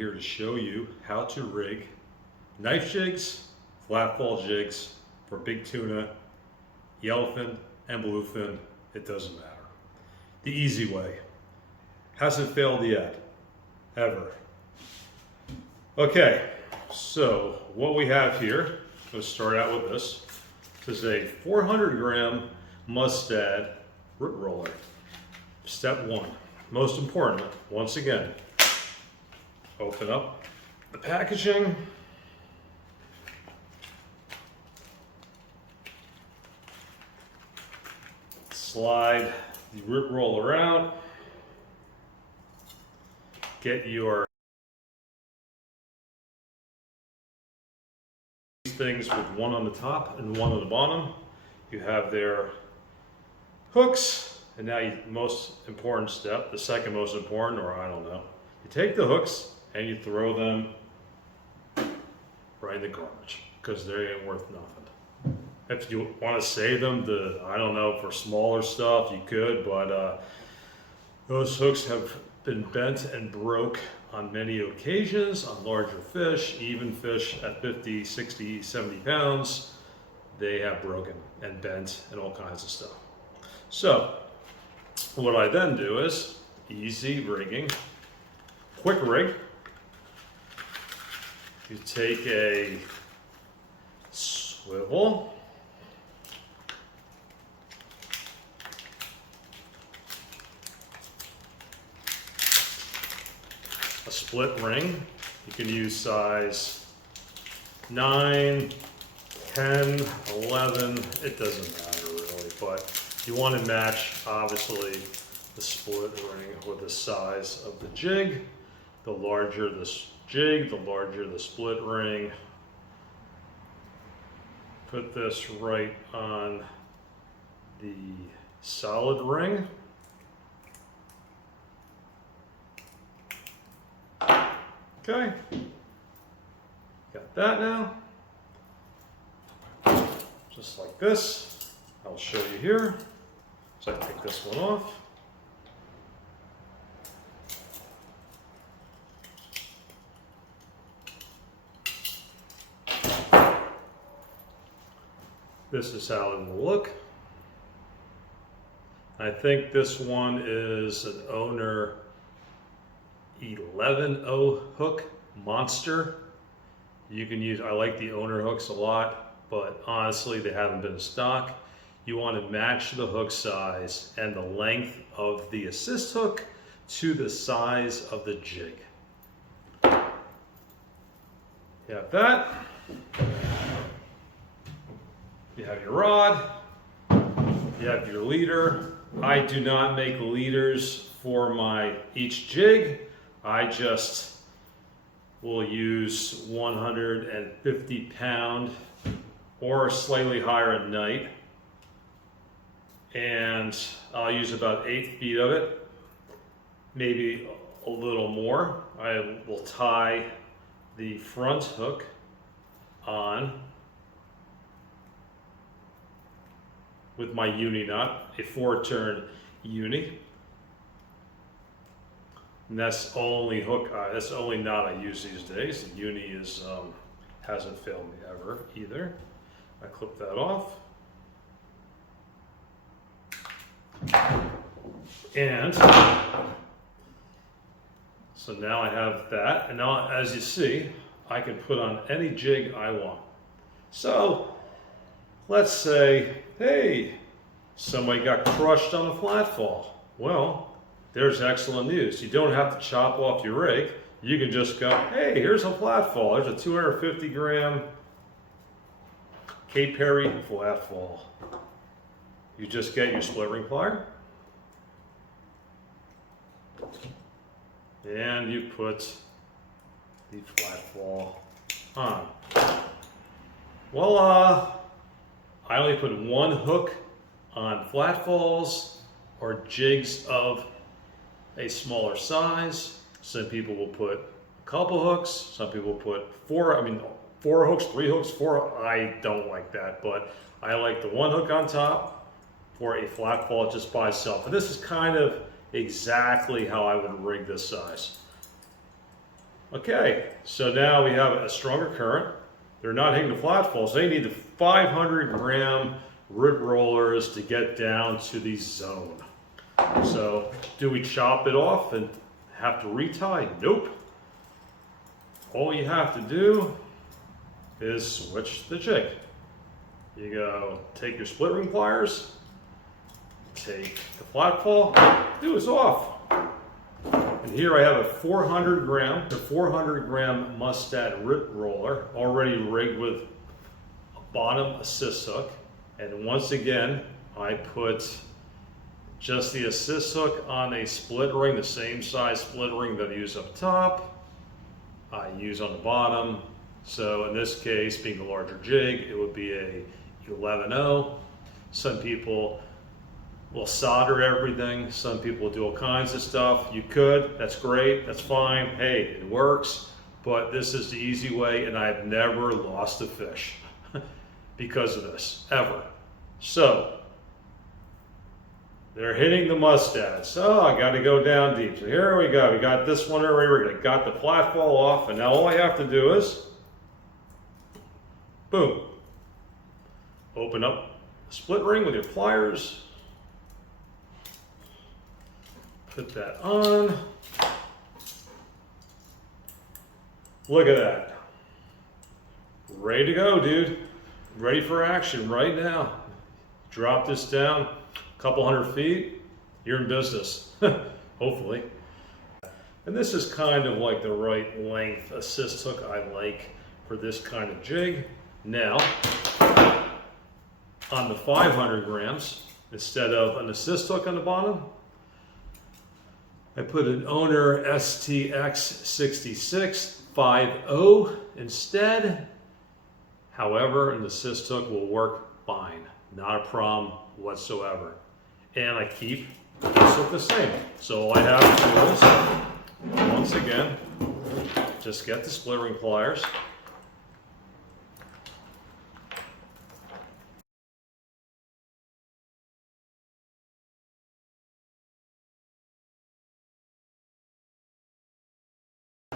here to show you how to rig knife jigs, flatfall jigs for big tuna, yellowfin, and bluefin. It doesn't matter. The easy way. Hasn't failed yet, ever. Okay, so what we have here, let's start out with this. This is a 400 gram Mustad Rip Roller. Step one, most important, once again, open up the packaging. Slide the Rip Roller out. Get your things with one on the top and one on the bottom. You have their hooks, and now most important step, the second most important, or I don't know. You take the hooks and you throw them right in the garbage because they ain't worth nothing. If you want to save them, I don't know, for smaller stuff, you could, but those hooks have been bent and broke on many occasions on larger fish, even fish at 50, 60, 70 pounds. They have broken and bent and all kinds of stuff. So what I then do is easy rigging, quick rig. You take a swivel, a split ring. You can use size 9, 10, 11, it doesn't matter really, but you want to match, obviously, the split ring with the size of the jig. The larger the jig, the larger the split ring. Put this right on the solid ring. Okay, got that now. Just like this. I'll show you here. So I take this one off. This is how it will look. I think this one is an owner 11.0 hook monster. You can use, I like the owner hooks a lot, but honestly they haven't been in stock. You want to match the hook size and the length of the assist hook to the size of the jig. You have that. You have your rod. You have your leader. I do not make leaders for each jig. I just will use 150 pound or slightly higher at night. And I'll use about 8 feet of it, maybe a little more. I will tie the front hook on with my uni knot, a 4-turn uni. And that's only hook, that's the only knot I use these days. The uni is hasn't failed me ever either. I clip that off. And so now I have that, and now as you see, I can put on any jig I want. So let's say, hey, somebody got crushed on a flatfall. Well, there's excellent news. You don't have to chop off your rig. You can just go, hey, here's a flatfall. There's a 250 gram Cape Perry flatfall. You just get your split ring plier and you put the flatfall on. Voila! I only put one hook on flatfalls or jigs of a smaller size. Some people will put a couple hooks. Some people put 4 hooks, 3 hooks, 4. I don't like that, but I like the one hook on top for a flatfall just by itself. And this is kind of exactly how I would rig this size. Okay, so now we have a stronger current. They're not hitting the flatfalls. They need the 500 gram rip rollers to get down to the zone. So do we chop it off and have to retie? Nope. All you have to do is switch the jig. You go take your split ring pliers, take the flatfall, do is off. And here I have a 400 gram Mustad Rip Roller already rigged with a bottom assist hook. And once again, I put just the assist hook on a split ring, the same size split ring that I use up top, I use on the bottom. So in this case, being a larger jig, it would be a 11-0. Some people will solder everything. Some people will do all kinds of stuff. You could, that's great, that's fine. Hey, it works, but this is the easy way, and I've never lost a fish because of this, ever. So, they're hitting the Mustad. So I got to go down deep. So here we go. We got this one already. We got the flatfall off, and now all I have to do is, boom, open up the split ring with your pliers. Put that on. Look at that. Ready to go, dude. Ready for action right now. Drop this down a couple hundred feet. You're in business, hopefully. And this is kind of like the right length assist hook I like for this kind of jig. Now, on the 500 grams, instead of an assist hook on the bottom, I put an Owner STX6650 instead. However, an assist hook will work fine. Not a problem whatsoever. And I keep this hook the same. So all I have to do is, once again, just get the split ring pliers.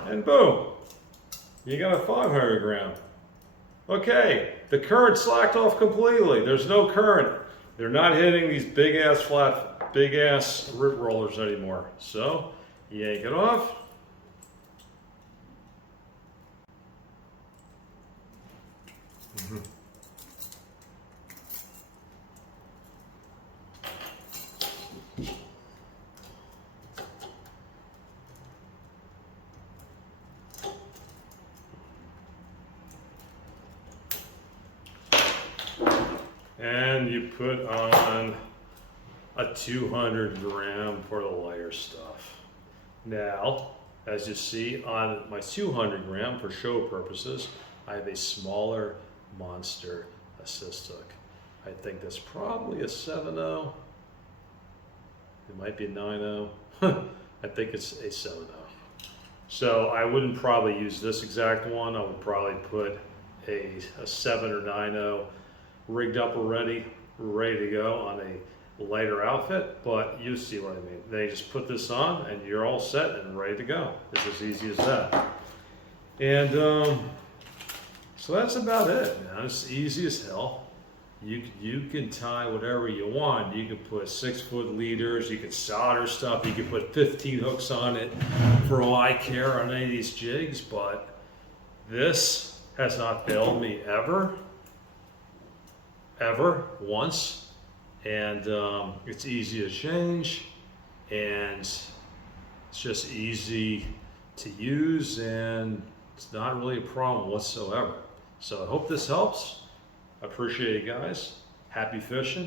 And boom, you got a 500 gram. Okay, the current slacked off completely. There's no current. They're not hitting these big ass rip rollers anymore. So, yank it off. And you put on a 200 gram for the lighter stuff. Now, as you see on my 200 gram, for show purposes, I have a smaller monster assist hook. I think that's probably a 7.0. It might be a 9.0. I think it's a 7.0. So I wouldn't probably use this exact one. I would probably put a 7 or 9.0 rigged up already, ready to go on a lighter outfit, but you see what I mean. They just put this on and you're all set and ready to go. It's as easy as that. And so that's about it, man. It's easy as hell. You can tie whatever you want. You can put 6-foot leaders, you can solder stuff, you can put 15 hooks on it for all I care on any of these jigs, but this has not failed me ever once, and it's easy to change, and it's just easy to use, and it's not really a problem whatsoever. So I hope this helps. I appreciate it, guys. Happy fishing.